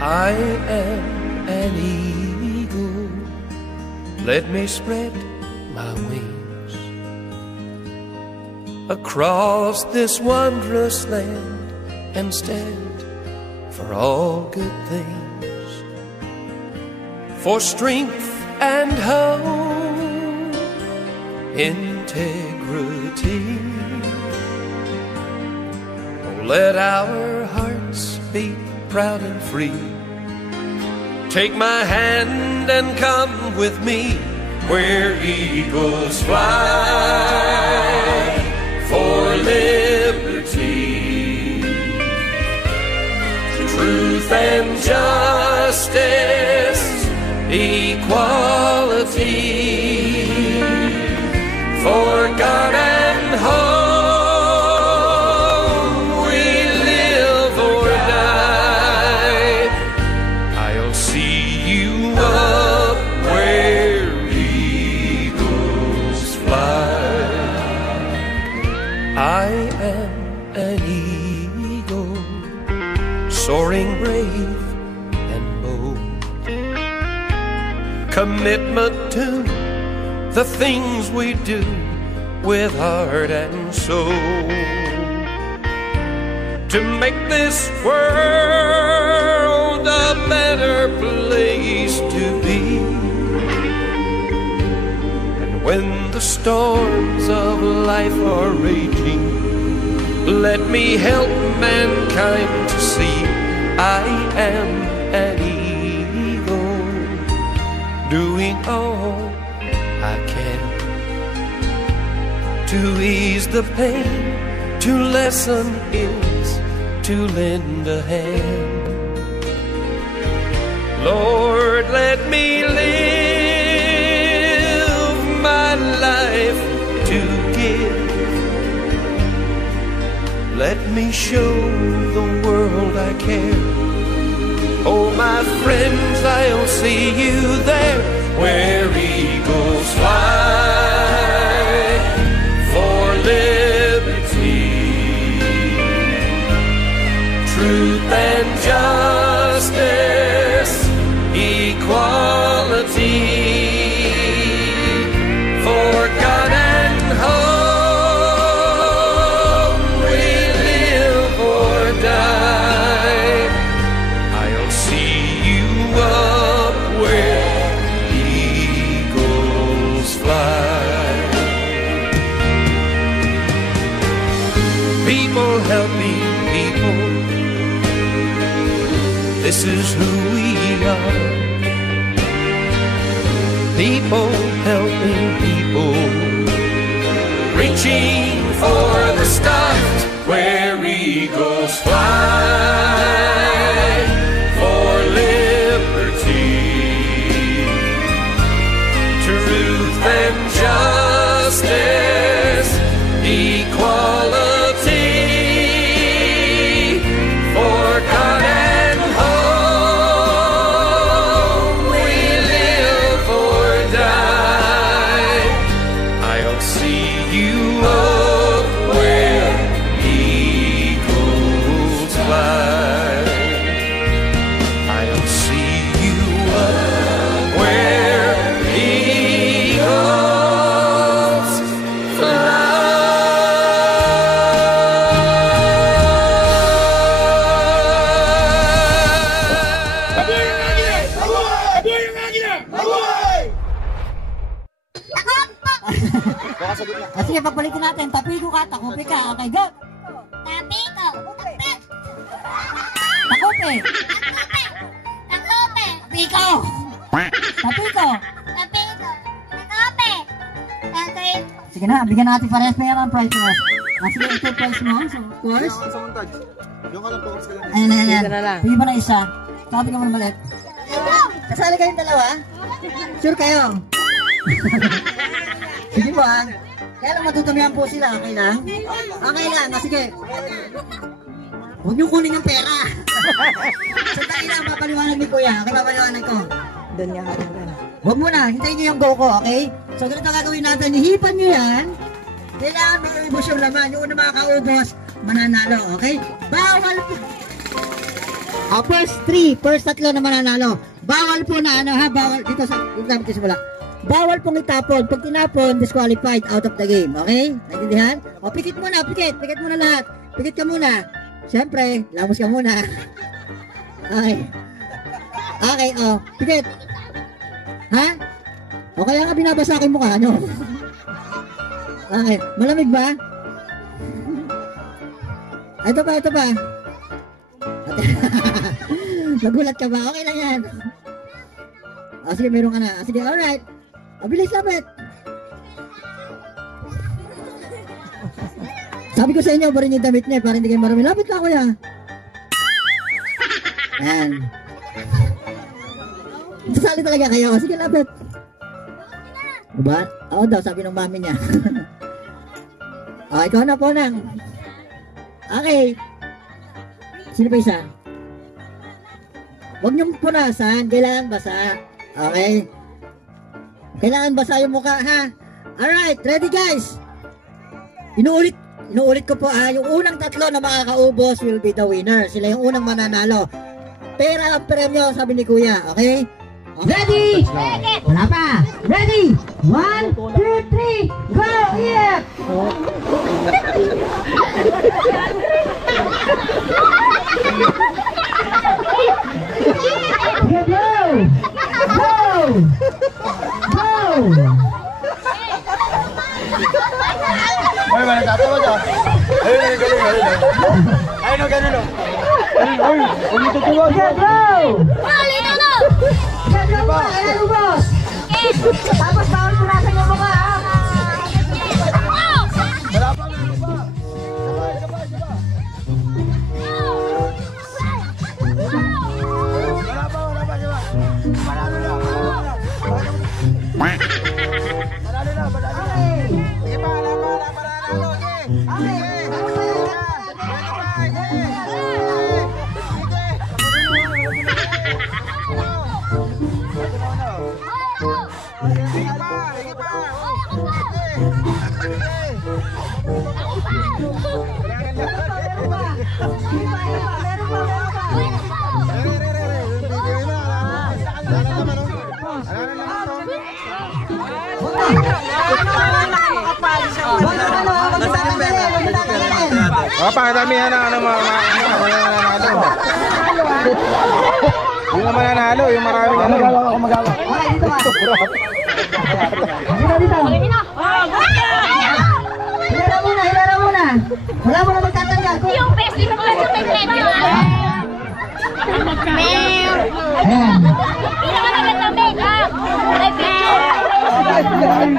I am an eagle. Let me spread my wings across this wondrous land and stand for all good things, for strength and hope, integrity. Oh, let our hearts beat proud and free. Take my hand and come with me where eagles fly for liberty, truth and justice, equality, for God and home. Soaring brave and bold, commitment to the things we do with heart and soul, to make this world a better place to be. And when the storms of life are raging, let me help mankind to see I am an eagle, doing all I can to ease the pain, to lessen ills, to lend a hand. Lord, let me live my life to give. Let me show the world I care. Oh, my friends, I'll see you there where eagles fly for liberty, truth and justice, equality, for God and home. Helping people, this is who we are. People helping people, reaching for the stars where eagles fly for liberty, truth and justice, equality. Sige, pagbalikin natin. Tapigo ka, takupi ka. Okay, go! Tapigo. Takupi. Takupi. Takupi. Tapiko. Tapiko. Tapigo. Takupi. Takupi. Sige na, bigyan natin parehas pa yan price mo. Sige, ito yung price mo. So, of course. Yung ka lang focus ka lang. Ayan. Pwede ba na isa? Sabi ka muna balik. Kasali kayong dalawa? Sure kayo? Sige po ah. Kaya lang matutumihan po sila, okay lang? Okay lang, sige. Huwag niyo kunin yung pera. Sandali lang, papaliwanag ni Kuya. Okay, papaliwanag ko. Doon niya ka lang. Huwag muna, hintayin niyo yung go ko, okay? So, ganito gagawin natin. Hihipan niyo yan. Kailangan maubos yung laman. Yung una makakaubos, mananalo, okay? Bawal po. First tatlo na mananalo. Bawal po na ano ha, bawal dito sa simula. Bawal pong itapon. Pag tinapon, disqualified, out of the game. Okay? Naintindihan? O, pikit muna, pikit muna lahat. Pikit ka muna. Siyempre, lamos ka muna. Okay, o, pikit. Ha? O, kaya nga binabasa aking mukha, ano? Okay, malamig ba? Ito pa. Nagulat ka ba? Okay lang yan. Sige, meron ka na. Sige, alright. Bilis, lapit. Sabi ko sa inyo, barin yung damit niya para hindi kayo marami. Lapit ka, kuya. Ayan. Sasali talaga kayo. Sige, lapit. Diba? Oo daw, sabi ng mami niya. Ikaw na po nang. Okay. Sino pa isa? Huwag niyong punasan. Kailangan basa. Okay? Kailangan basa yung mukha, ha? Alright, ready guys? Inuulit ko po, ha? Yung unang tatlo na makakaubos will be the winner. Sila yung unang mananalo. Pera ang premyo, sabi ni Kuya. Okay? Ready? Wala pa. Ready? 1, 2, 3, go! Yeah! Go! Ay, mana tatawa dyan. Ayun, ganun o. Ayun, huwag ito tuwa. Go! Lino no! Ayan, boss! Tapos bawal punasan yung mukha, ha? Wala pa, wala pa. Sabay. Wala pa. Panalo na. Sige pa, wala pa. Pakadamihan na mga nanalo. Yung naman nanalo, yung maraming ano. Hilera muna. Wala mo na magtatanggal. Yung best yung may premyo. Ayan. Pinakamagandang make-up. May picture.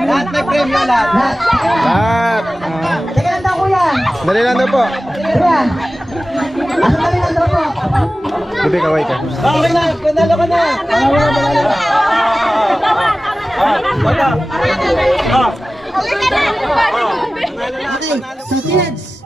Lahat may premyo, lahat. Lahat. Teka lang daw, kuya. Dali lang daw po. Kuya. Asa dali lang daw po. Gabi, kaway ka. Okay na, panalo ka na. Okay, so kids.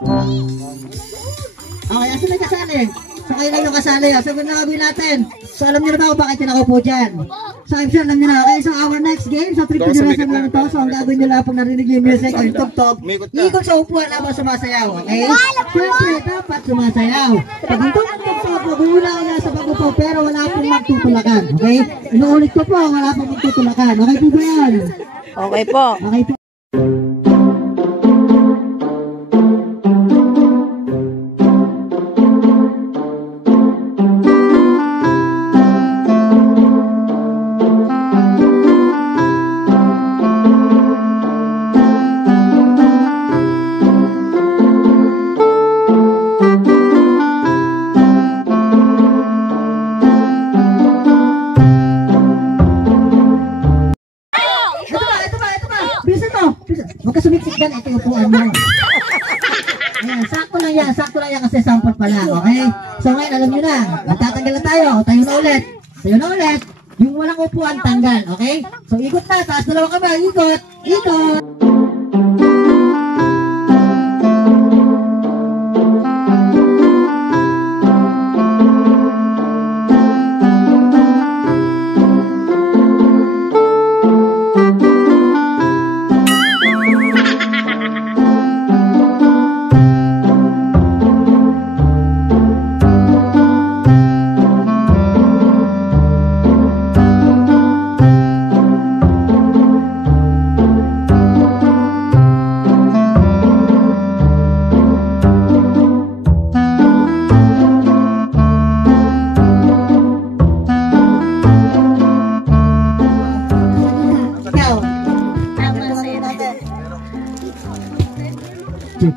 Okay, asan na kasali? So kayo lang yung kasali. So gagawin natin. So alam niyo na ba kung bakit kinakaupo dyan? So I'm sure alam niyo na. Okay, so our next game, sa trip generation lang ito. So ang gagawin niyo lang pag narinig yung music or tugtog, ikot sa upuan habang sumasayaw. Okay? Siyempre, dapat sumasayaw. Pag hindi tugtog, magulang na sa pag-upo, pero wala pong magtutulakan. Okay? Inuulit ko po, wala pong magtutulakan. Okay po ba yan? Okay po. Okay po. Ito yung upuan mo. Ayan, sakto lang yan kasi sample pa lang, okay? So ngayon, alam nyo na, magtatanggal na tayo, tayo na ulit, yung walang upuan, tanggal, okay? So ikot na, taas dalawang kamay, ikot.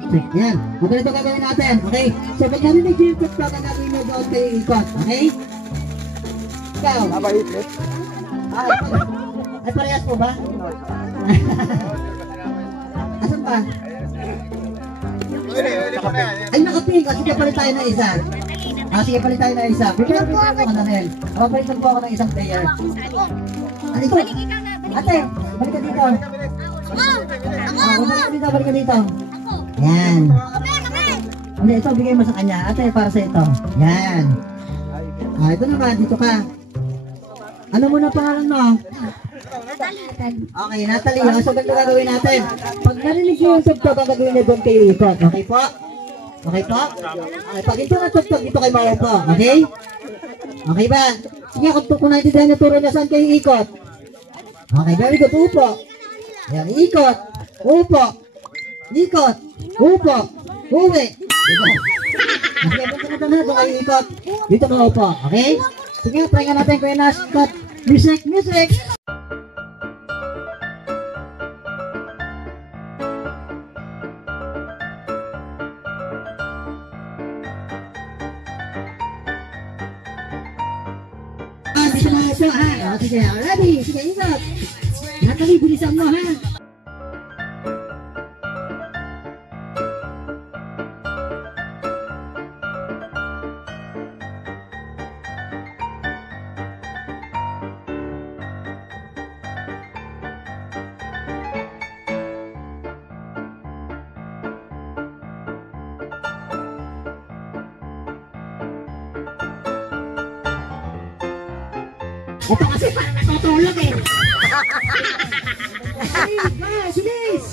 Ayan. O ganito gagawin natin. Okay? So pag narinig yung ikot pa, gagawin mo doon kayo ikot. Okay? Ikaw. Ay, parehas po ba? Asan ba? Ay, nakapink. Sige, palit tayo ng isa. Sige, palit tayo ng isa. Bigyan po ako na rin. Papalitan po ako ng isang player. Ano ito? Ate, balik ka dito. Balik ka dito. Yan. Hindi, ito, bigay mo sa kanya. Ate, para sa ito. Yan. Ito naman, dito ka. Ano muna pangalan mo? Okay, Natalie. So, ganito gagawin natin. Pag narinig yung tugtog, ang gagawin na doon kayo ikot. Okay po? Okay po? Okay, pag ito na tugtog, dito kayo maupo. Okay? Okay ba? Sige, kung naintindihan niyo turo niya saan kayo ikot. Okay, very good. Upo. Yan, ikot. Upo. Ikot. Upo. Uwi. Dito. Sige, punta na doon kayo ikot. Dito maupo. Okay? Sige, try nga natin Kuya Nash. Cut. Music, music. Dito mo po ha. Sige, ready. Sige, ikot. Natalie, bilisan mo ha. Ito kasi parang natutulog eh. Bilis!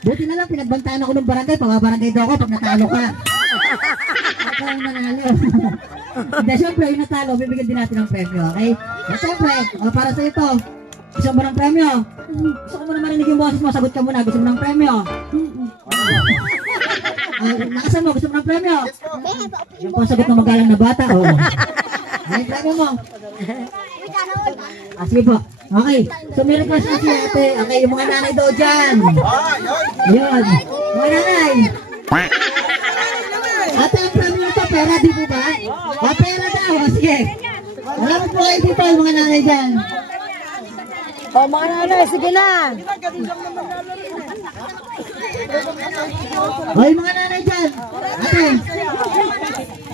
Buti na lang pinagbantaan ako ng barangay. Pababarangay daw ako pag natalo ka. Ako ang nanalo. Hindi, syempre, yung natalo, bibigyan din natin ng premyo, okay? At syempre, para sa ito, gusto mo ng premyo? Gusto ko mo na marinig yung boses mo, sagot ka muna, gusto mo ng premyo? Nakasan mo, gusto mo ng premyo? Yung pasagot ng magalang na bata, oo. Ay, premyo mo. Sige po. Okay, so may request na si ate. Okay, yung mga nanay daw dyan. Ayun, mga nanay. Ate, ang premyo ito, pera di po ba? Pera daw, sige. Alam po kayo dito, yung mga nanay dyan. Mga nanay, sige na. Yung mga nanay dyan. Ate.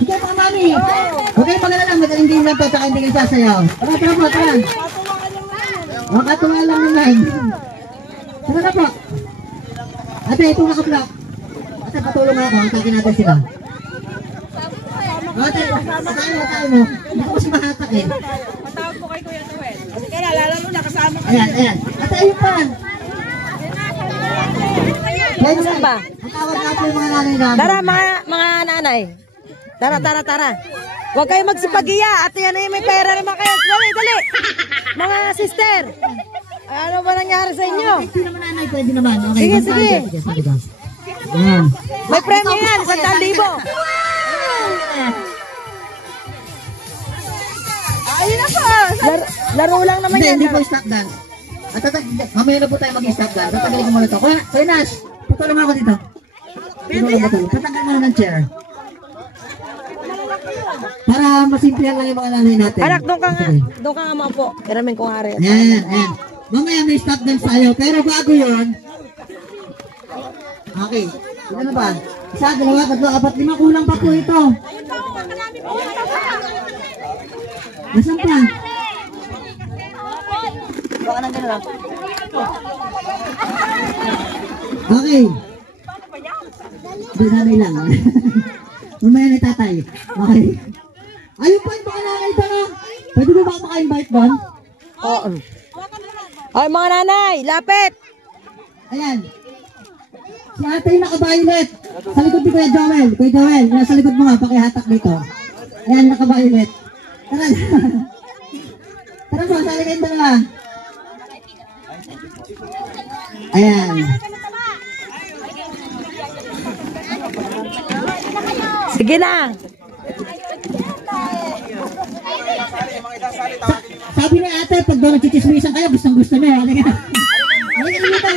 Sige mga mami. Okay, maganda lang, magaling din lang to, tsaka hindi kayo sasayaw. Tara po, tara. Makatuwa lang naman. Tara na po. Ate, itong naka-block. Ate, patulong ako, hantakin natin sila. Ate, patay mo. Hindi ko kasi mahatak eh. Patawag po kay Kuya Noel. Kaya lalo na kasama ko. Ayan, ayan. Ate, ayun pa. Saan ba? Matawag natin yung mga nanay namin. Tara mga nanay. Tara. Huwag kayo magsipagiya. At yan ay may pera naman kayo. Dali. Mga sister. Ano ba nangyari sa inyo? Pwede naman nanay, pwede naman. Okay, Sige. Ayan. May premyo yan. 100,000. Ayun na po. Laro lang naman yan. Hindi po stop dance. Mamaya na po tayo mag-stop dance. Tatagalin ko muna ito. Kuya Nash, patulong ako dito. Patanggal mo ng chair. Para masimplihan lang yung mga nanay natin. Anak, doon ka nga maupo. Iramin ko nga rin. Ayan. Mamaya may stop dance tayo. Pero bago yun, okay. Ano ba? 1, 2, 3, 4, 5, kulang pa po ito. Nasaan pa? Okay. Nanay lang. Mamaya ni tatay. Okay. Ayun pa yung mga nanay doon. Pwede mo ba maka-invite doon? Oo. Ay, mga nanay, lapit. Ayan. Si ate yung naka-violet. Sa likod ni Kuya Joel. Kuya Joel, nasa likod mo nga, pakihatak dito. Ayan, naka-violet. Tara. Tara po, sali kayong dalawa. Ayan. Sige na. Sabi ni ate, pag doon nagchichismisan kayo, gusto nyo. Halika dito.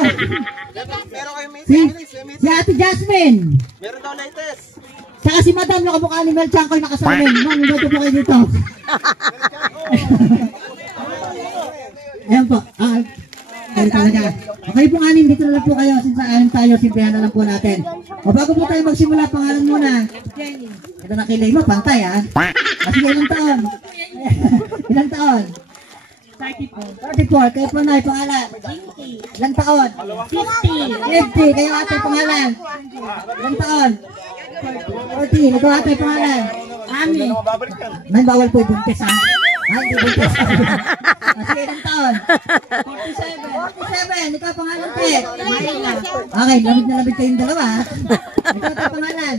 Si ate Jasmine. Meron daw latest. Saka si madam, nakamukha ni Mel Chankoy nakasalamin. Ma'am, ibato po kayo dito. Ayan po. Ayan talaga. Okay po anin, dito na lang po kayo. Since ayon tayo, simplihan na lang po natin. O bago po tayo magsimula, pangalan muna. Ito na kilay mo, pantay ha. Kasi ilang taon? Ilang taon? 34. Kayo po na, pangalan. Ilang taon? 50. Kayo ate, pangalan. Ilang taon? 40. Ito ate, pangalan. Ami. Man, bawal po ibuntis ha. Ay, hindi buntis. Kasi ilang taon? 47. Ikaw pangalan, te. Okay, labid na labid kayong dalawa. Ikaw ate, pangalan.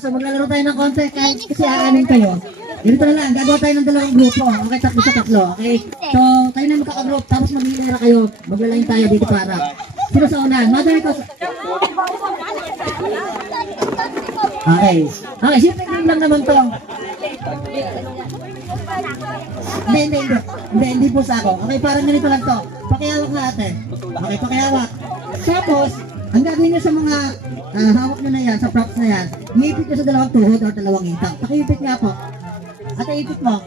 So maglalaro tayo ng konti kahit kasi aanin kayo. Dito na lang, gagawa tayo ng dalawang grupo. Okay, tatlo sa tatlo. Okay, so tayo na magkaka-group tapos maghihilera kayo. Maglalain tayo dito para. Sino sa unahan? Mother, ikaw. Okay. Okay, simple game lang naman to. Hindi po sa ako. Okay, parang ganito lang to. Pakihawak na ate. Okay, pakihawak. Tapos, ang gagawin nyo sa mga hawak nyo na yan, sa props na yan, iipit nyo sa dalawang tuhod o dalawang itang. Pakiipit nga po. Ate, ipit mo.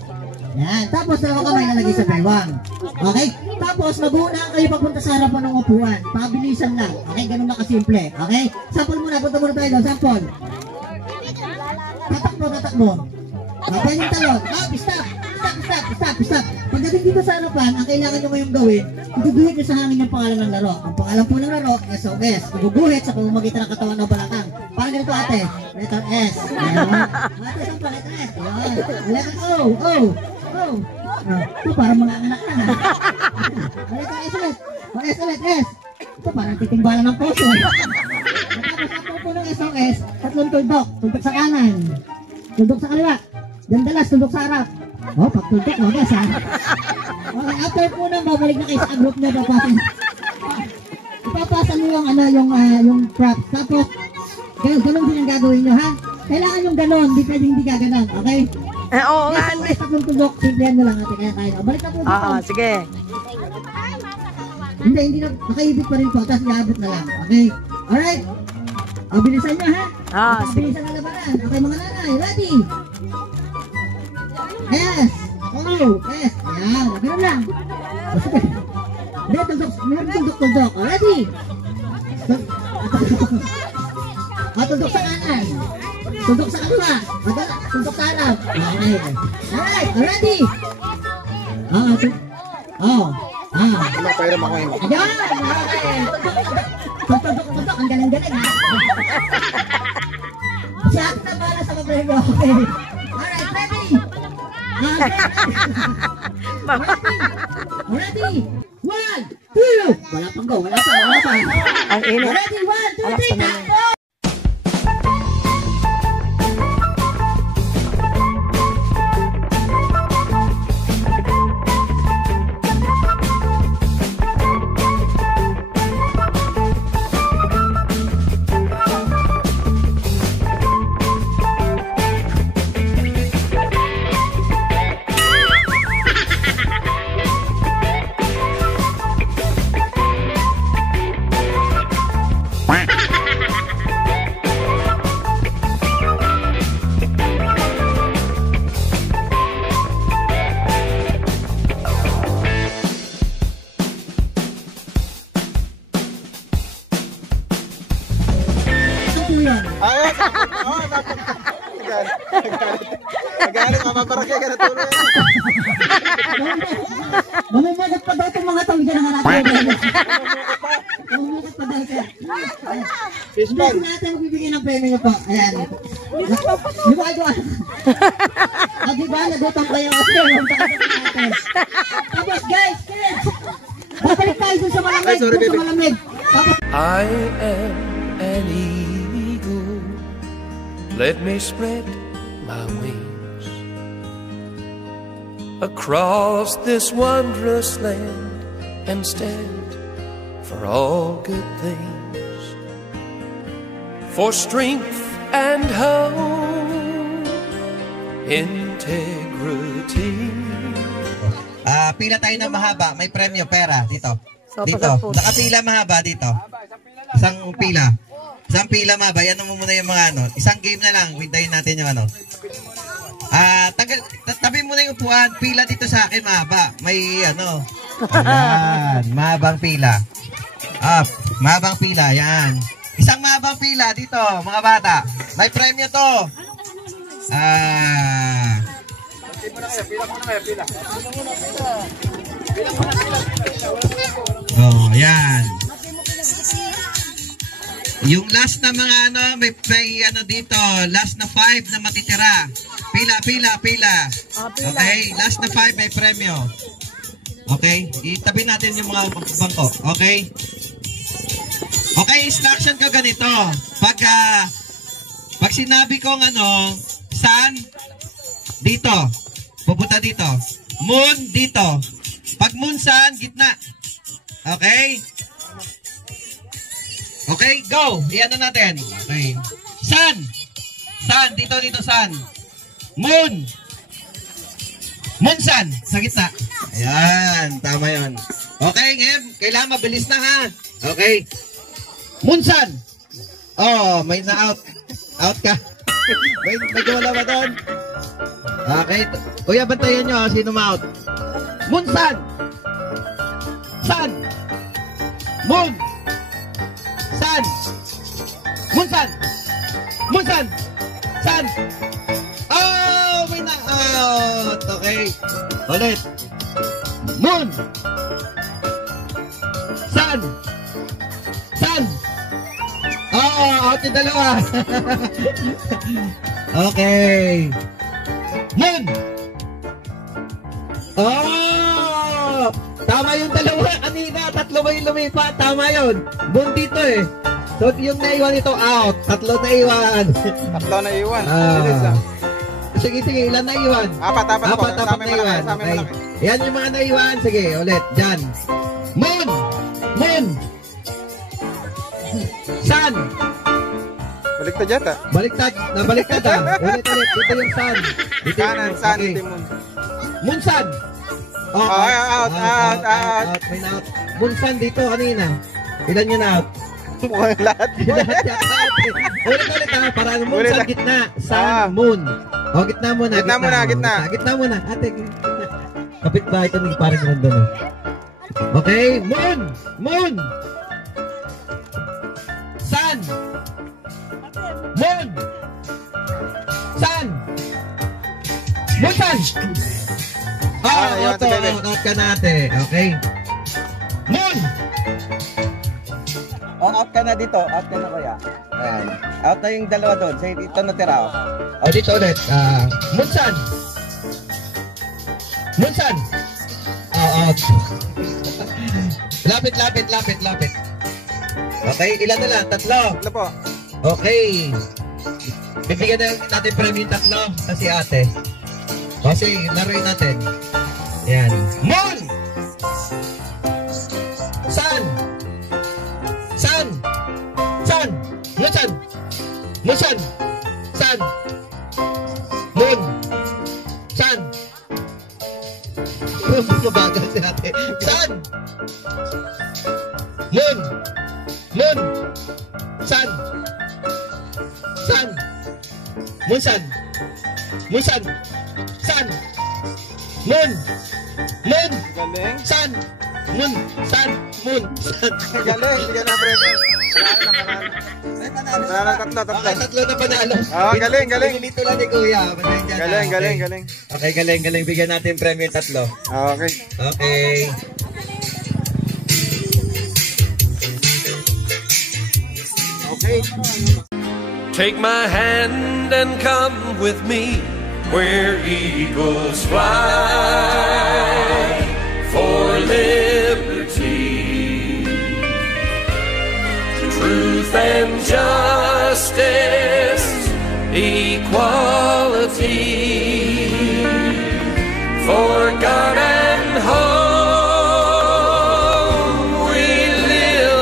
Yan. Tapos, dalawang kamay nalagay sa baywang. Okay? Tapos, mag-uunaan kayo pagpunta sa harapan ng upuan. Pabilisan lang. Okay? Ganun na kasimple. Okay? Sample muna. Punta muna tayo doon. Sample. Tatakbo. Okay, yung talon. Stop. Pagdating dito sa harapan, ang kailangan nyo ngayong gawin, iguguhit nyo sa hangin yung pangalan ng laro. Ang pangalan po ng laro, SOS. Iguguhit sa pamamagitan ng katawan ng balakang. Parang ganito ate, letter S. Ate, saan pa letter S? Letter O. Ito parang mga anak na. Letter S ulit. S ulit, S. Ito parang titimbalan ng poso. Tapos ang po ng SOS, tatlong tuldok. Tuldok sa kanan. Tuldok sa kaliwa. Dandalas, tuldok sa harap. Oh, pagtuldok, wagas ha. Okay, after po nang babalik na kayo sa group na ipapasa nyo yung props. Tapos, ganun din ang gagawin nyo ha. Kailangan yung ganun, hindi pwedeng hindi gaganon, okay? Oo nga. Yes, tatlong tuldok, simplihan nyo lang ate, kaya. Balik na po dito. Oo, sige. Hindi na, nakaibig pa rin po, tapos iabot na lang, okay? Alright? O, bilisan nyo ha. Bilisan na labanan. Okay, mga nanay, ready? Yes! Oh! Yes! Ayan! Ganun lang! Hindi, tuldok. Ready? Tuldok sa kanan. Tuldok sa kaliwa. Tuldok sa harap. Okay. Alright! Ready? Napairam ako yun. Ayan! Tuldok. Ang galing-galing ha? Si ate na bala sa kabrego. Okay. Alright, ready? Ready? 1, 2. Wala pang go. Wala pa. Ang init. Ready? 1, 2, 3. Takbo! Nagalit, mapaparakya ka na tuloy. Mamamagat pa daw itong mga tawid na natin. Mamamagat pa daw ito. Fishball. Hindi natin magbibigay ng premyo nyo po. Ayan. Di ba ito? Diba, nagutang kayo kasi. Tapos guys, babalik tayo dun sa malamig. I am an eagle. Let me spread my wings across this wondrous land and stand for all good things, for strength and hope, integrity. Pila tayo na mahaba, may premyo, pera, dito. So, Dito, pasapos. nakapila mahaba dito. Isang pila. Isang pila mahaba, yan mo muna yung mga ano. Isang game na lang, wintayin natin yung ano. Tabi mo na yung upuan, pila dito sa akin mahaba. May ano. Ayan, mahabang pila. Up, mahabang pila, yan. Isang mahabang pila dito, mga bata. May premyo to. Oh, yan. Yung last na mga ano, may ano dito, last na 5 na matitira. Pila. Okay, last na 5 may premyo. Okay, itabi natin yung mga bangko. Okay? Okay, instruction ko ganito. Pag sinabi kong ano, sun, dito. Pupunta dito. Moon, dito. Pag moon, sun, gitna. Okay? Okay, go. Iyan na natin. Okay. Sun. Sun, dito, sun. Moon. Moon, sun. Sa gitna. Ayan, tama yun. Okay, ngayon, kailangan mabilis na ha. Okay. Moon, sun. Oh, may na-out. Out ka. May gawala ba doon? Okay. Kuya, bantayan nyo. Sino ma-out? Moon, sun. Sun. Moon. Sun. Moon, sun. Moon, sun. Sun. Oh, may na-out. Okay. Ulit. Moon. Sun. Sun. Oh, out yung dalawa. Okay. Moon. Oh, tama yung dalawa kanina. Tatlo ba yung lumipat? Tama yun. Moon dito eh. So yung naiwan ito out. Tatlo na iwan. Tatlo na iwan. Sige, ilan na iwan? Apat na iwan. Okay. Yan yung mga naiwan. Sige, ulit. Diyan. Moon. Moon. Sun. Baliktad yata. Baliktad. Nabaliktad ah. Ulit. Dito yung sun. Dito Kanan, yung sun, okay. dito moon. Moon, sun. Oh, out. May na-out. Moon, sun dito kanina. Ilan yun out? Mukhang lahat. Lahat yata out eh. Ulit ha. Para moon, sun, gitna. Sun, moon. O, gitna muna. Gitna muna. Ate, kapit ba ito ng parang random? Okay, moon. Moon. Sun. Moon. Sun. Moon, sun. Out ka natin. Okay. Moon. Out ka na dito. Out ka na kuya. Ayan. Out na yung dalawa doon. Say, dito natira. Dito ulit. Moon, sun. Moon, sun. Out. Lapit. Okay, ilan na lang? Tatlo. Ano po? Okay. Bibigyan na natin premyo yung tatlo kasi ate. Kasi laruin natin. Yan. Moon! Sun! Sun! Sun! Moon, sun! Moon, sun! Sun! Moon! Sun! Mabagal si ate. Sun! Moon! Moon! Sun! Sun! Moon, sun! Moon, sun! Sun! Moon! Moon! Galing. Sun! Moon! Sun! Moon! Sun! Galing. Bigyan na premyo. Panalo. Tatlo. Okay, tatlo na panalo. Galing. Pinilito lang ni Kuya. Galing. Okay, galing. Bigyan natin premyo yung tatlo. Okay. Okay. Take my hand and come with me where eagles fly for liberty, truth and justice, equality, for God and home we live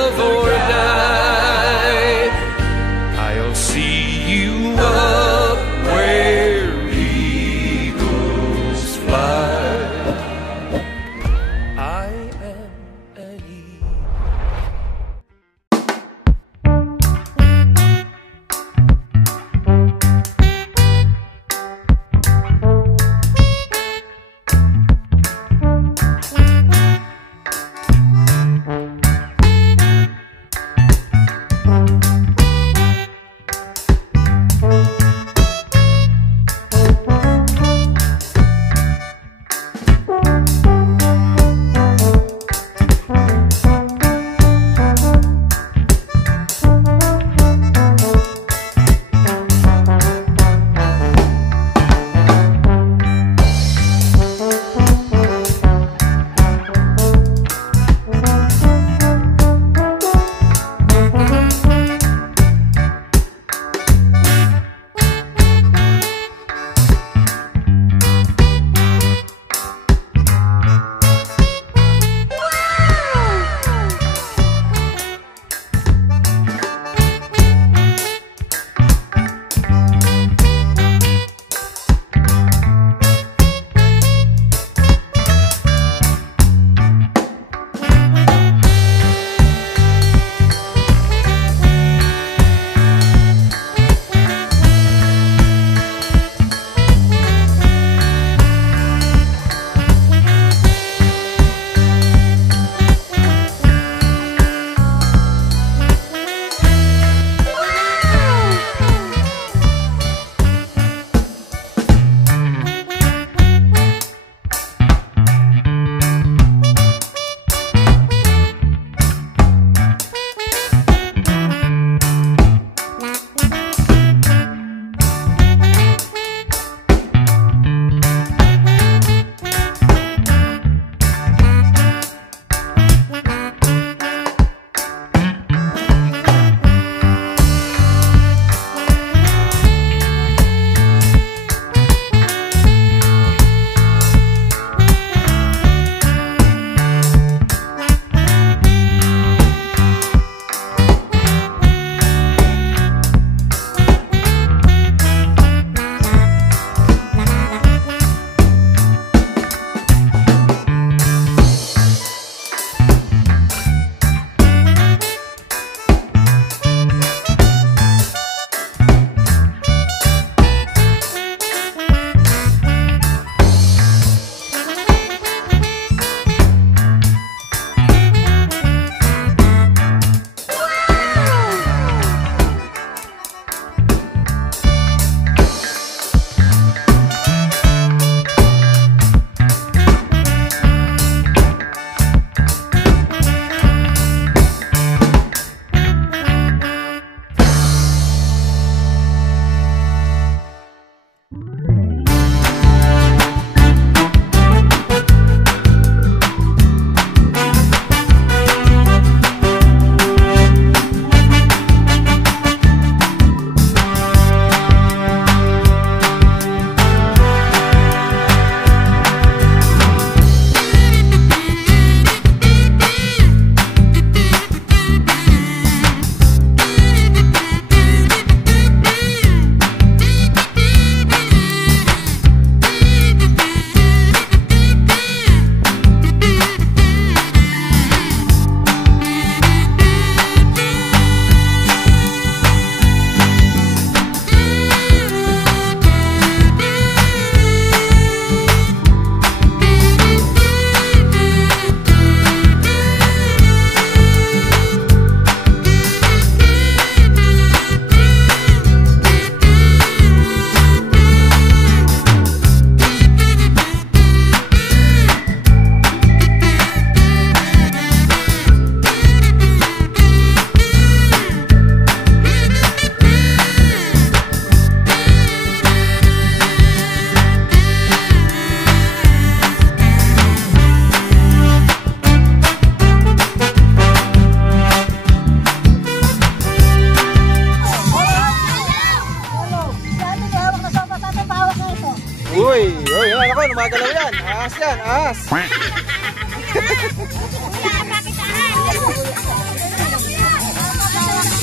Uy, yan ako, lumagalaw yan. Ahas yan, ahas.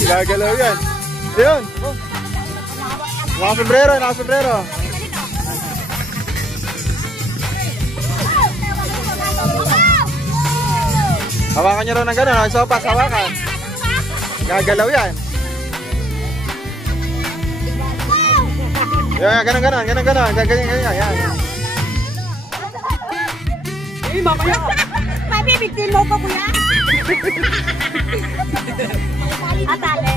Gagalaw yan. Ayun. Oh. Nakasombrero, nakasombrero. Hawakan nyo rin ng gano'n, ang sopas, hawakan. Gagalaw yan. Yan, gano'n, ganyan, yan. Eh, mamaya. Mabibigtin mo ko, kuya. Atale.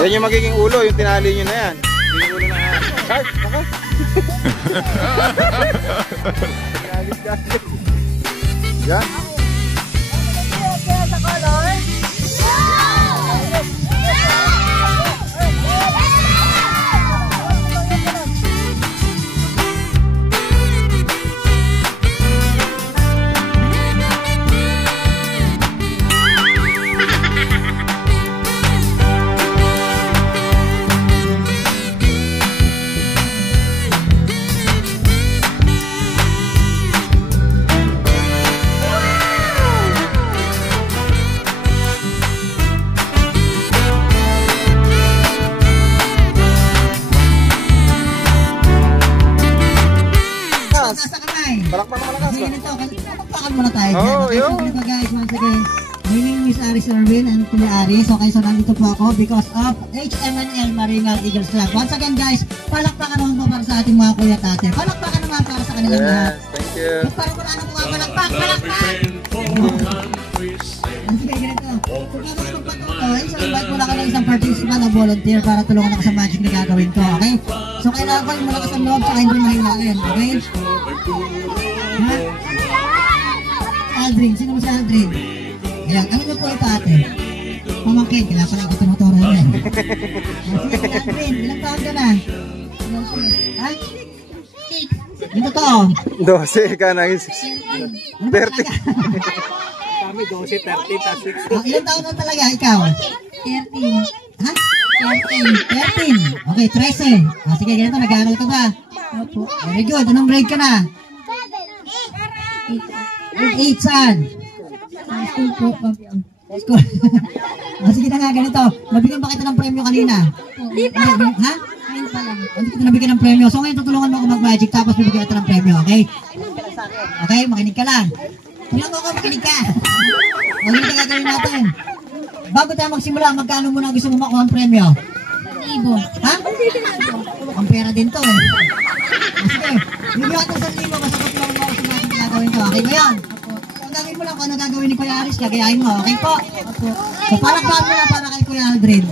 Yan yung magiging ulo, yung tinali nyo na yan. Yung ulo na yan. Shark, baka. Yan. Palakpak na malakas ba? Palakpakan muna tayo dyan. Oh, Okay, yun. so ganito guys, once again, my name is Aris Erwin and Kuya Aris. Okay, so nandito po ako because of HMNL Maringal Eagles Club. Once again guys, palakpakan naman po para sa ating mga kuya tate. Palakpakan naman para sa kanilang lahat. Yes, thank you. Para ko na ano mga palakpak, palakpak! Sige, ganito. Kung ako magpatuloy, so invite mo na ka ng isang participant o volunteer para tulungan ako sa magic na gagawin ko, okay? So kailangan ko yung malakas ang loob, saka hindi mahilain, okay? Ha? Aldrin, sino mo si Aldrin? Ayan, ano na po ito ate? Pamangkin, kailangan pala ito tinuturo na. Sige, Aldrin, ilang taon ka na? Ha? Yung totoo? 12 ka na. 30. Kami 12, 30, tas 6. Ilang taon na talaga ikaw? 13. Ha? 13. Okay, 13. Sige, ganito, nag-aaral ka ba? Opo. Very good. Anong grade ka na? 8, saan? School po. School. Sige na nga, ganito. Nabigyan ba kita ng premyo kanina? Ha? Hindi kita nabigyan ng premyo. So ngayon tutulungan mo ako mag-magic tapos bibigyan kita ng premyo, okay? Okay, makinig ka lang. Tulungan mo ako, makinig ka. Ganito gagawin natin. Bago tayo magsimula, magkano muna gusto mo makuha ang premyo? 1,000. Ha? Ang pera din to eh. Sige, bibigyan ko 1,000, basta tutulungan mo ako sa magic na gagawin ko. Okay ba yan? So gagawin mo lang kung ano gagawin ni Kuya Aris, gagayahin mo. Okay po? So palakpakan mo na para kay Kuya Aldrin.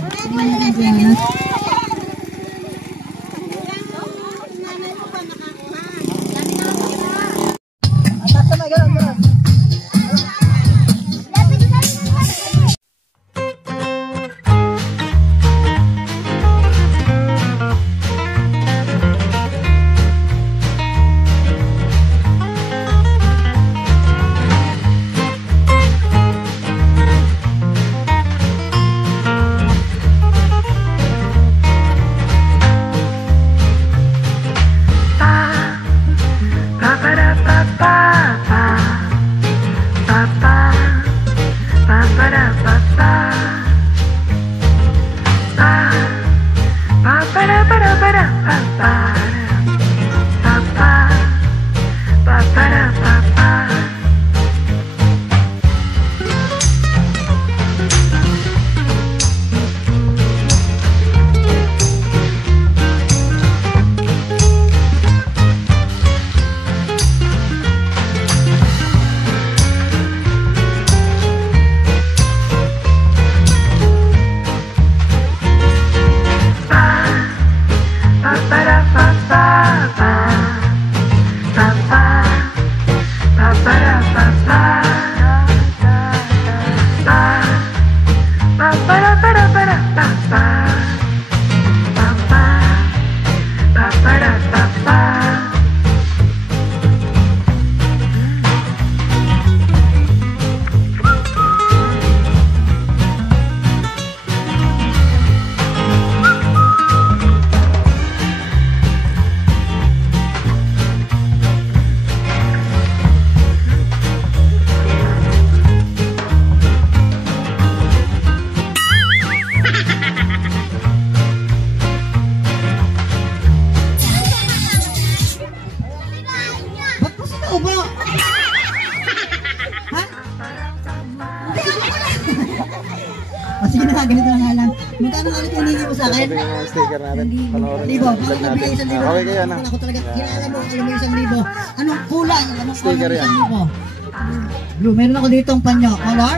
Sige na, ganito na nga lang. Magkano ulit yung hinihingi mo sa akin? Ito yung sticker natin. Panoorin Libo. yung vlog natin. Bakit nagbigay 1,000? Okay kayo na. Ako talaga, kilala mo, alam mo 1,000. Anong kulay? Anong Sticker yan. 1,000? Blue, meron ako dito ang panyo. Color?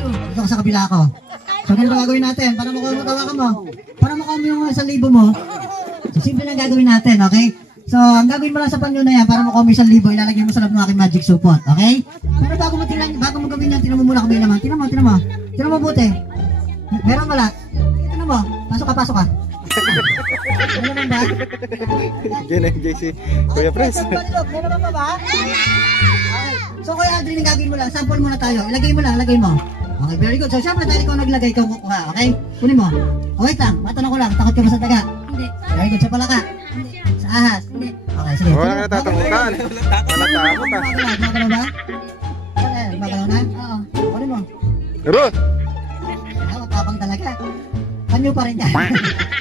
Blue. Dito ko sa kabila ko. So, ganito gagawin natin. Para matawa ka mo. Para makuha mo yung 1,000 mo. So, simple lang gagawin natin, okay? So, ang gagawin mo lang sa panyo na yan, para makuha mo 1,000, ilalagay mo sa loob ng aking magic supot, okay? Pero bago mo gawin yan, tinan mo muna kung may laman. Tinan mo buti. Meron wala? Tinan mo, pasok ka. Ano naman ba? Ganyan, JC. Kuya Pres. Meron naman ba? Okay. So, Kuya Aldrin, ang gagawin mo lang, sample muna tayo. Ilagay mo. Okay, very good. So, syempre, dahil ikaw naglagay, ikaw kukuha, okay? Kunin mo. O, wait lang, matanong ko lang, takot ka ba sa daga? Hindi. Very good, sa palaka? Hindi. Sa ahas? Hindi. Okay, sige. Wala ka natatakutan. Wala takot ah. Magalaw ba? Magalaw na? Oo. Kunin mo. Ruth! Ah, matapang talaga. Panyo pa rin yan.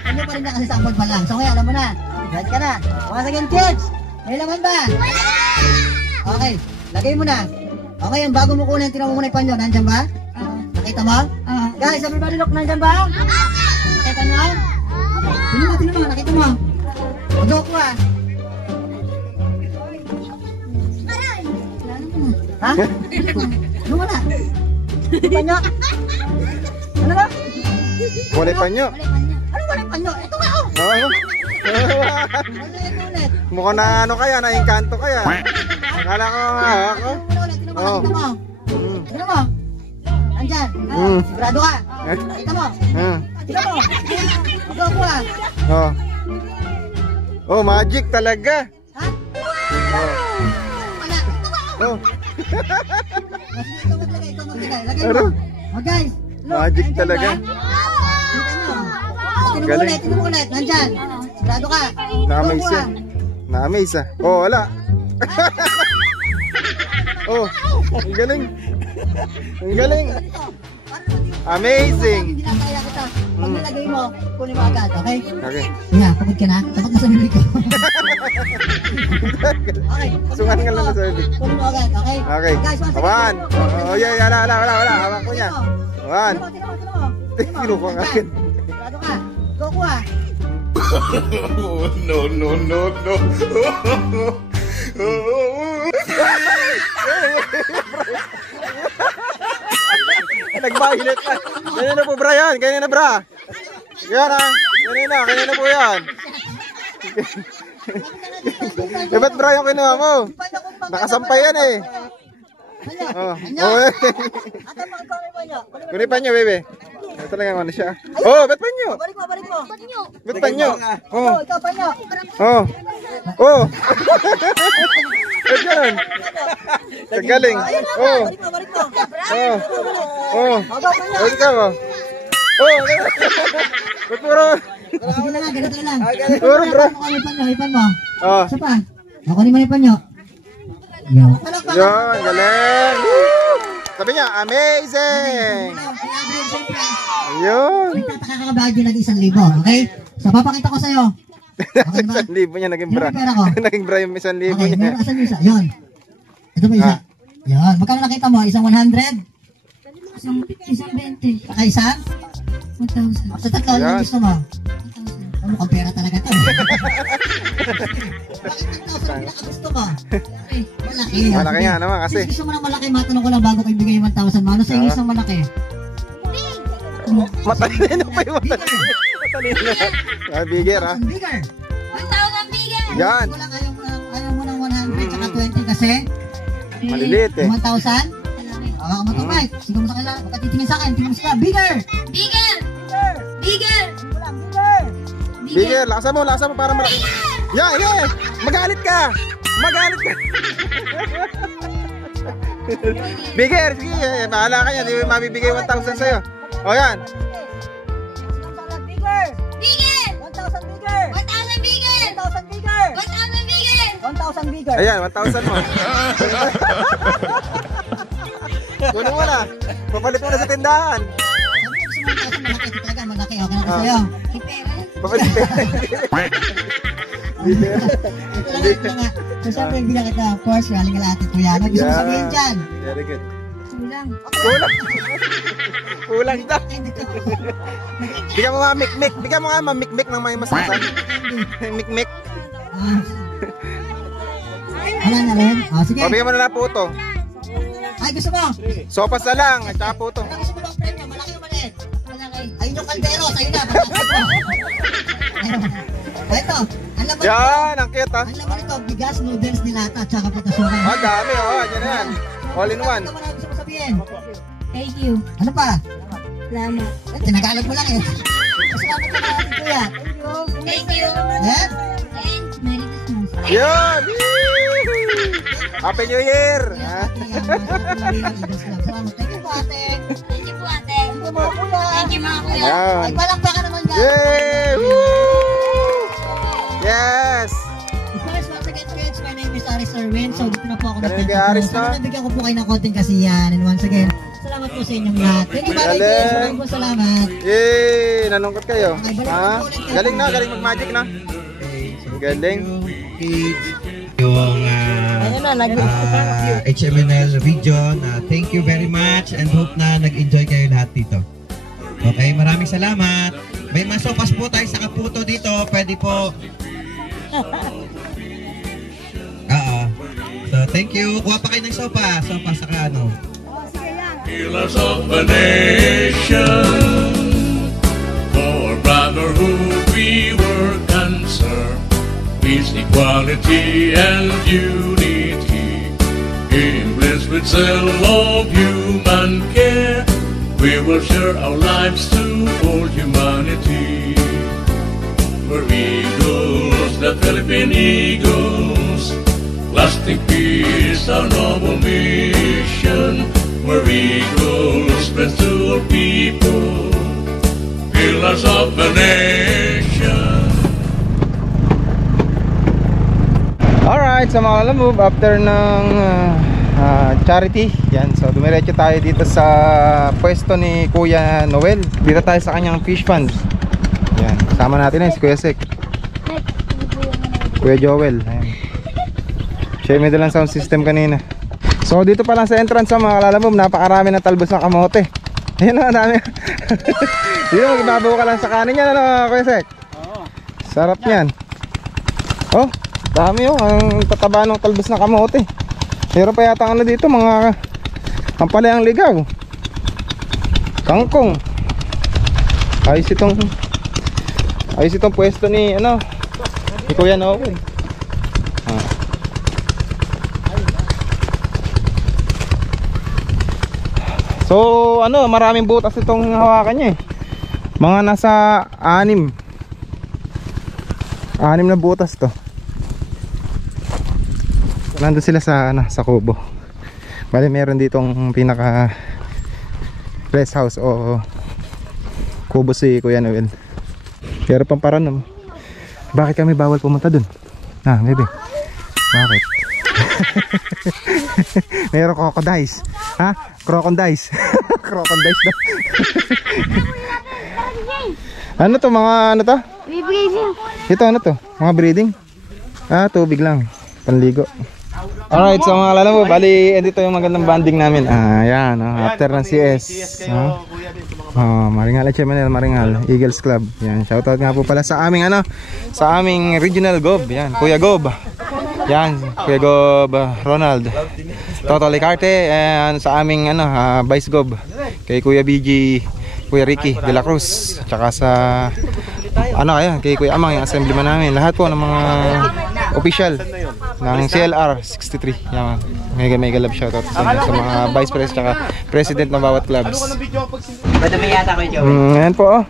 Panyo pa rin yan kasi sample pa lang. So, kaya alam mo na. Ready ka na. Once again, kids. May laman ba? Okay, lagay mo na. Okay, ang bago mo kunin, tinan mo muna yung panyo. Nandyan ba? Nakita mo? Guys, everybody look, nandyan ba? Nakita nyo? Tinan mo, nakita mo. Mag-go ko ah. Ha? Ano wala? Panyo? Ano ba? Wala panyo. Ano wala panyo? Ito nga oh! Oo. Ulit. Mukhang na ano kaya, na-encanto kaya. Akala ko nga ako. Oo. Tignan mo. Andyan. Sigurado ka. Kita mo. Tignan mo. Mag-go ko ah. Oh. Oh, magic talaga. Ha? Oh. Wala. Ito nga oh. Oh. Ikaw maglagay. Lagay Ano? mo. Oh guys. Look, Magic andyan talaga. ba? Kita mo. Galing. Tinan mo ulit. Nandyan. Sigurado ka. Na-amaze Go ko, yan. Na-amaze ah. Oh, wala. Oh, ang galing. Ang galing. Amazing. Hindi na kaya kita. Pag nilagay mo, kunin mo agad, okay? Okay. Yeah, pagod ka na. Takot na sa bibig ko. Okay. Sungan ka lang na sa bibig. Kunin mo agad, okay? Okay. Guys, once again. One. Oh, yeah, wala. Hawak ko niya. One. Tinan mo. Kinuha ka agad. Sigurado ka. Go ko ah. Nagbahilit ka. Kanina po, Brian. Kanina, bra. Yan ah. Kanina po yan. Eh, ba't Brian kinuha mo? Nakasampay yan eh. Oh. Kunin pa nyo, bebe. Ito lang yung ano siya. Oh, ba't pa nyo? Balik mo. Ba't pa nyo? Oh. Ikaw pa nyo. Oh. Oh. Ba't yan? Tagaling. Oh. Balik mo. Oh. Oh. Ba't ikaw oh. Oh. Ba't puro? Sige na nga, ganito lang. Puro bro. Ipan mo. Oh. Isa pa. Kunin mo yung panyo. Yo. Yun, galing. Sabi niya, amazing. Yun. Nagtataka ka ba yung nag-1,000, okay? So, papakita ko sa'yo. Okay ba? 1,000 niya naging bra. Yung pera ko. Naging bra yung 1,000 Okay, niya. meron asan yung isa? Yun. Ito ba isa? Yun. Magkano nakita mo? Isang 100? Isang 20. Saka isa? 1,000. Sa tatlo, ano Yan. gusto mo? Ano, mukhang pera talaga to. Bakit 1,000 ang pinakagusto ko? Malaki. Malaki nga naman kasi. Gusto mo ng malaki, matanong ko lang bago ko ibigay yung 1,000 mo. Ano sa iyo isang malaki? Matalino pa yung matalino. Matalino. Ah, bigger ah. Bigger. 1,000 bigger! Yan. Wala ayaw mo ng 100 tsaka 20 kasi Maliliit eh. 1,000? Oo, matupay. Sige mo sa kanila. Baka titingin sa akin. Tingin mo sila. Bigger! Bigger! Bigger! Bigger! Bigger! Bigger. Lakasan mo para malaki. Yeah. Magalit ka. Bigger. Sige, bahala ka yan. Di mo mabibigay 1,000 sa'yo. O yan. Bigger! Bigger! 1,000 bigger! 1,000 bigger! 1,000 bigger! 1,000 bigger! 1,000 bigger! Ayan, 1,000 mo. Kunin mo na. Papalit mo na sa tindahan. Sabi ko gusto mo 1,000 malaki. Ito talaga malaki. Okay na ka sa'yo. Papalit. Bigger. Ito lang ito nga. So siyempre hindi na kita. Of course, galing ka lahat ito yan. Ano gusto mo sabihin dyan? Very good. Kulang. Kulang. Kulang daw. Bigyan mo nga mikmik. Bigyan mo nga mamikmik ng may masasan. Mikmik. Wala na rin? O, sige. O, bigyan mo na puto. Ay, gusto mo? Sopas na lang, at saka puto. Ano gusto mo bang premyo? Malaki o maliit? Malaki. Ayun yung kaldero, sa'yo na. Pagkakit mo. Ito, ang laman Yan, ang cute ha. Ang laman ito, bigas, noodles, nilata, at saka putasukan. Ah, dami, yan na yan. All in one. Ano mo na gusto mo sabihin? Thank you. Ano pa? Salamat. Tinagalag mo lang eh. Salamat ka natin, kuya. Thank you. Yan. And Merry Christmas. Yan! Happy New Year! Ha? Thank you po, ate. Thank you po, ate. Thank you, mga kuya. Thank you, mga kuya. Yan! Ay, palakpakan naman, guys. Yay! Woo! Yes! First, once again, friends, my name is Aris Erwin. So, dito na po ako Kanina kay Aris, no? Sana nabigyan ko po kayo ng konting kasiyahan. And once again, salamat po sa inyong lahat. Thank you, Mary Jess. Maraming po salamat. Yay! Nanungkot kayo. Okay, balik Ha? po ulit kayo. Galing na, galing mag-magic na. Galing. Yung Ayun na, HMNL region. Thank you very much and hope na nag-enjoy kayo lahat dito. Okay, maraming salamat. May masopas po tayo sa kaputo dito. Pwede po. Oo. So, thank you. Kuha pa kayo ng sopa. Sopa sa ano. Healers of the nation, for brotherhood we were concerned, peace, equality, and unity. In bliss with zeal of human care, we will share our lives to all humanity. We're eagles, the Philippine Eagles, lasting peace, our noble mission. We're eagles, friends to all people, pillars of the nation. Alright, so mga kalamove, after ng charity, yan, so dumiretso tayo dito sa pwesto ni Kuya Noel. Dito tayo sa kanyang fish pond. Yan, sama natin si Kuya Sek, Kuya Joel. Ayan. Siya may dalang sound system kanina. So dito pa lang sa entrance sa mga kalamove, napakarami ng talbos ng kamote. Ayan na, dami. Dito mag-ibabaw ka lang sa kanin yan, ano Kuya Sek? Sarap yan. Oh, dami oh, ang tataba ng talbos ng kamote. Meron pa yata ano dito, mga pampalayang ligaw, kangkong. Ayos itong pwesto ni ano, ni Kuya Noel. So ano, maraming butas itong hawakan niya eh. Mga nasa 6 na butas to. Nandun sila sa sa kubo. Bali meron ditong pinaka rest house o kubo si Kuya Noel. Pero pamparan. Bakit kami bawal pumunta dun? Maybe. Bakit? Meron crocodiles. Ha? Crocodiles. Crocodiles daw. Ano to, mga ano to? Ito ano to? Mga breeding? Tubig lang. Panligo. Alright, so mga kalala mo, bali, dito yung magandang banding namin. Yan, after ng CS. Maringal HMNL, Maringal, Eagles Club. Yan, shoutout nga po pala sa aming ano, sa aming regional Gob. Yan, Kuya Gob. Yan, Kuya Gob Ronald. Toto Licarte, and sa aming ano, Vice Gob. Kay Kuya BG, Kuya Ricky de la Cruz. Tsaka sa ano ayan, kay Kuya Amang, yung assemblyman namin. Lahat po ng mga official ng CLR 63. Yan, mega love shoutout sa mga vice president tsaka president ng bawat clubs. Madami yata kayo, Joey. Ayan po oh.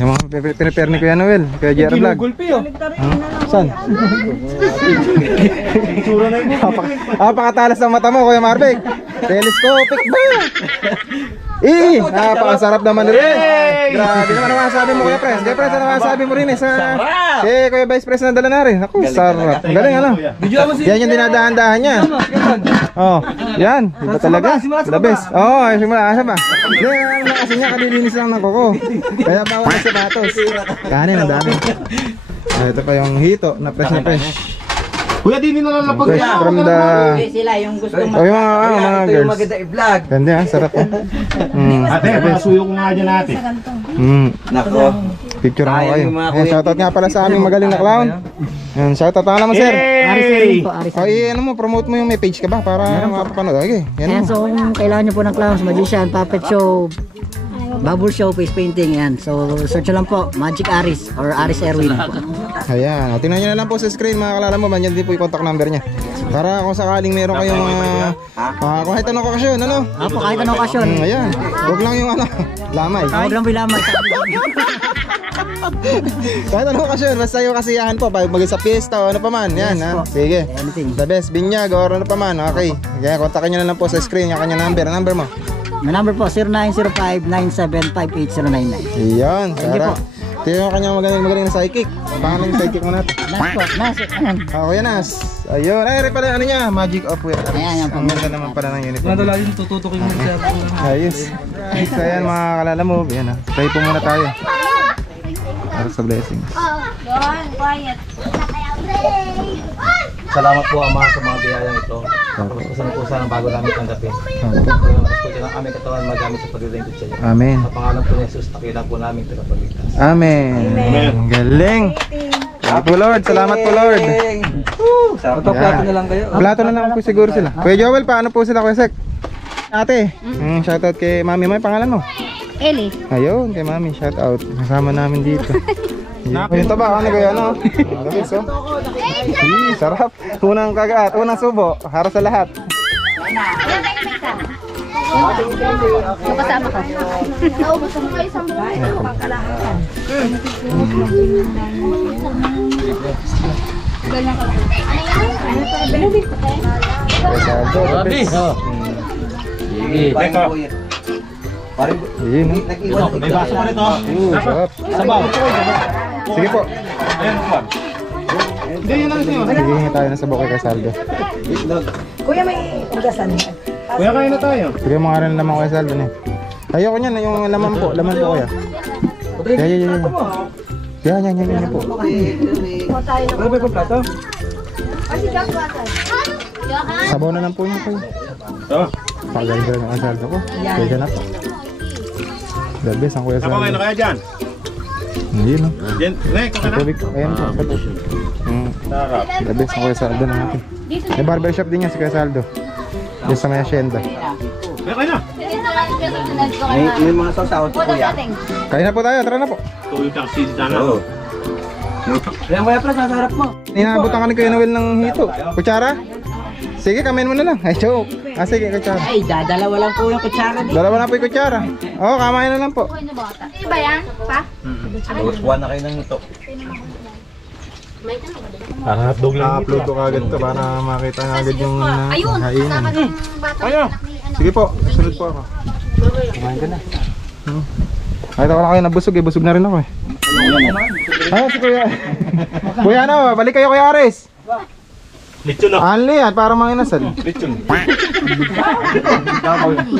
Yung mga prepare ni Kuya Noel, Kuya JR Vlog. Saan? Napakatalas ng mata mo, Kuya Marvic. Telescopic ba? Napakasarap naman rin. Grabe naman ang masasabi mo, Kuya Pres. Kuya Pres, ano masasabi mo rin sa Kuya Vice President dala na rin. Ako, sarap. Ang galing ano. Yan yung dinadahan-dahan niya. Oh, yan. Iba talaga. The best. Oh, simula asa ba? Yan, kasi niya kalilinis lang ng kuko. Kaya bawal na sapatos. Kanin, ang dami. Ito pa yung hito na fresh na fresh. Kuya, di nila lang napag- Fresh from the... Sila yung gusto Oh, yung mga girls. i-vlog. Ganda yan, sarap yan. Ate, pasuyo ko nga dyan ate. Nako. Picture ako kayo. Ayan, shoutout nga pala sa aming magaling na clown. Ayan, shoutout nga naman, sir. Yay! O, ano mo, promote mo yung may page ka ba para mapapanood. Okay, yan Ayan, mo. so kung kailangan nyo po ng clowns, magician, puppet show, bubble show, face painting, yan. So search nyo lang po, Magic Aris or Aris Erwin po. Ayan, tingnan nyo na lang po sa screen mga kalala mo. Yan din po yung contact number niya. Para kung sakaling meron kayong kahit anong okasyon, ano? Apo, kahit anong okasyon. Ayan, huwag lang yung lamay. Huwag lang bilamay. Kahit anong okasyon, basta yung kasiyahan po. Mag sa pista o ano pa man. Yan, ha? Sige. Anything. The best, binyag or ano pa man. Okay. Kaya kontakin nyo na lang po sa screen yung kanya number. Ang number mo? May number po, 0905-975-8099. Iyan, Thank you Sarah. po. Tingnan mo kanyang magaling na psychic. Pangalan yung psychic mo natin. Nas po, Nas. Ayan. Kuya Nas. Ayun. Ay, pala ano niya? Magic of Wear. Ayan, yan po. Ang ganda naman pala ng uniform. Nadala yung tututukin mo siya. Ayos. So ayan mga kalala mo. Ayan ha. Try po muna tayo. Para sa blessings. Doon, quiet. Salamat po Ama sa mga biyayang ito. Kapag po sana bago namin tanggapin. Opo. Kapag ng aming katawan magamit sa paglilingkod sa iyo. Amen. Sa pangalan po ni Jesus, takilan po namin tagapagligtas. Amen. Ang galing. Thank you po Lord. Salamat po Lord. Plato na lang kayo. Plato na lang po siguro sila. Kuya Joel, paano po sila Kuya Sek? Ate, shoutout kay Mami. May pangalan mo? Eli. Ayun, kay Mami, shoutout. Kasama namin dito. Yung taba, ano kaya ano? Gabi, so. Sarap. Unang kagat, unang subo. Para sa lahat. So, kasama ka. Naubos mo kayo sa buhay. Yun. May baso pa rito. Sarap. Sabaw. Sige po. Ayan, kuwan. Hindi, yun lang sa'yo. Sige, hingi tayo na sa bukay kay Saldo. Kuya, may ugasan. Kuya, kain na tayo. Sige, mga rin naman kay Saldo na. Ayoko niyan, yung laman po kuya. Yan. Yan po. Ano ba yung plato? Sabaw na lang po niya kuya. Ito. Paganda ng Saldo ko. Pwede na po. The best ang kuya Ako kayo na Saldo. kaya dyan. Yun o. Diyan, Nek, ka na. Tubig po. Ayan po. Sarap. The best ang kuya Saldo na natin. May barbershop din yan si kuya Saldo. Yung sa may asyenda. Kuya, kayo na. May mga sasawat ko kuya. Kaya na po tayo, tara na po. Tuyo kang sisi sana. Ayan, kuya Pras, nasa harap mo. Inaabutan ka ni Kuya Noel ng hito. Kutsara? Sige, kamin mo na lang. Ay, joke. Sige, kutsara. Ay, dadalawa lang po yung kutsara dito. Dalawa na po yung kutsara. Oo, kamain na lang po. Iba yan? Pa? Buwan na kayo ng ito. Parang hotdog lang. Na-upload ko kagad to para makita na agad yung Ayun, kasama kainan. ng bata. Ayo. Sige po, sunod po ako. Kumain ka na. Kahit ako na kayo nabusog eh, busog na rin ako eh. Si Kuya. Kuya ano, balik kayo Kuya Aris. Lechon na. Anli yan, para mga inasal. Lechon.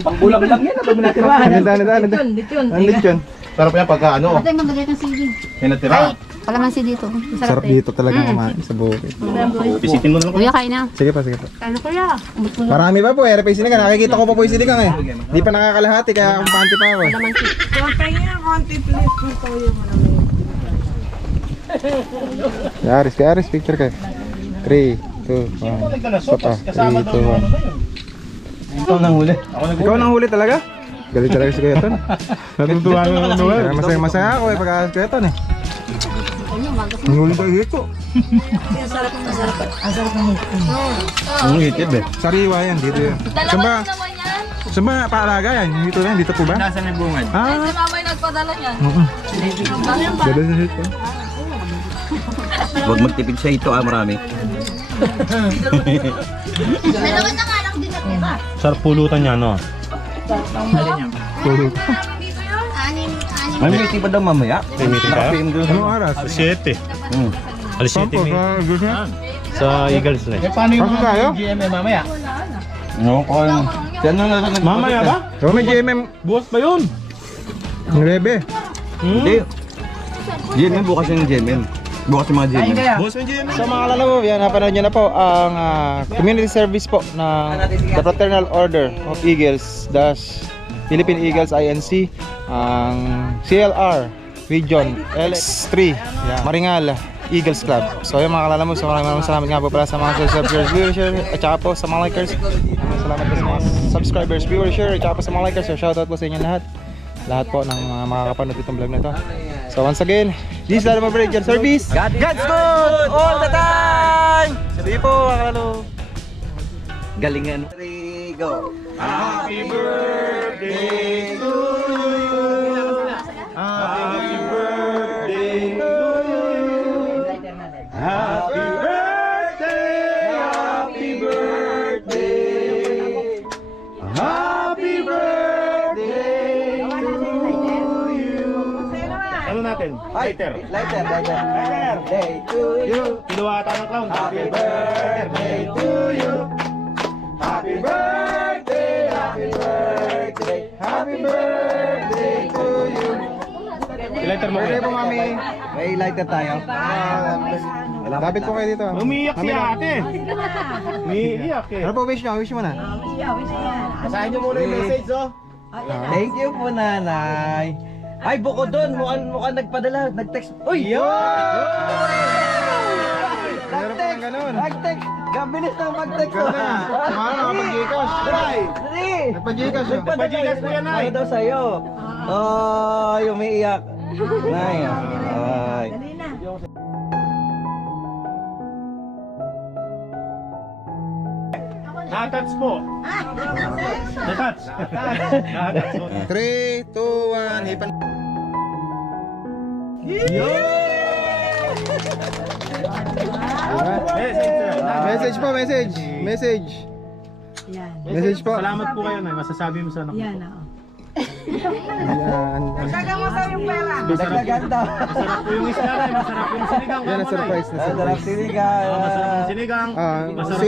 Pangbulang lang yan. Ano natira? Ang lechon. Sarap yan pagka ano. Ito yung magagay ng CD. May natira. Kalamansi dito. Sarap dito talaga kumain sa bukid. Bisitin mo na lang. Kuya, kain na. Sige pa, sige pa. Kain na kuya. Marami pa po, RP Sinigang. Nakikita ko pa po yung sinigang eh. Di pa nakakalahati kaya kumpante pa ako. Kaya Aris, picture kayo. 3, 2, 1. Sopa. 3, 2, 1. Ito nang huli. Ikaw nang huli talaga? Galing talaga si Kuya Ton. Natutuwa ko ng Noel. Kaya masaya ako eh pagka si Kuya Ton eh. Ang huli tayo dito. Ang hitid eh. Sariwa yan, dito yan. Dalawa naman yan. Saan ba paalaga yan? Dito yan, dito po ba? Nasaan may bungad? Ah, Si mama yung nagpadala niyan. ganda sa dito. Huwag magtipid sa ito marami. Dalawa na nga lang din natira. Sarap pulutan niya, no? Pulot. Anim. May meeting pa daw mamaya. May meeting kayo? PM doon. Anong oras? Alas 7. Alas 7 Sampo, may. sa Eagles na? Sa Eagles na. Pasok tayo? No, kung yan na Mamaya ba? So may GMM, Bukas ba yun? ang rebe. Hindi. GMM bukas yung GMM. Bukas yung mga gym. So mga kalalaw, yan, napanood nyo na po ang community service po ng The Fraternal Order of Eagles, thus Philippine Eagles INC, ang CLR Region LX3, yeah, Maringal Eagles Club. So yun mga kalalaw, so maraming salamat nga po pala sa mga subscribers, viewers, at saka po sa mga likers. Maraming salamat po sa mga subscribers, viewers, at saka po sa mga likers. So shoutout po sa inyo lahat. Lahat po ng mga makakapanood itong vlog na to. So once again, this is Lalo Maverick Jan Service. God's good all the time! Sabi po, makalalo. Galingan. 3, go. Happy birthday to you. Happy birthday to you. Happy birthday, happy birthday. Happy birthday to you. Ano natin? Lighter. Lighter. Birthday to you. Kinuha tayo ng clown. Happy birthday to you. Happy birthday, happy birthday, happy birthday to you. Lighter mo kayo. Po, mami. May lighter tayo. Lapit po kayo dito. Umiiyak si ate. Umiiyak eh. Ano po wish nyo? Wish mo na. Basahin nyo muna yung message, oh. Thank you po, nanay. Ay, buko doon. Mukhang nagpadala. Nag-text. Uy! Meron pa ng ganun. Nag-text. Gabilis na mag-text. Sumama ka pag-Gcash. Dali! Nagpa-Gcash. Nagpa-Gcash po yan, ay. Ano daw sa'yo? Ay, umiiyak. Nay, ay. Na-touch po. Na-touch. Na-touch po. 3, 2, 1, hipan. Message po, message. Message. Yan. Message po. Salamat po kayo, Nay. Masasabi mo sa anak Yan, ko. oo. Yan. Nagkaganda. Masarap po yung isda, Nay. Masarap yung sinigang. Yan ang surprise na Masarap surprise. sinigang. Masarap yung sinigang. Masarap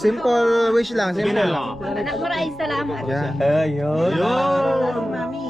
Simple wish lang. Simple. Binal lang. Anak, maraming salamat. Yan. Ayun. Yun. Mami.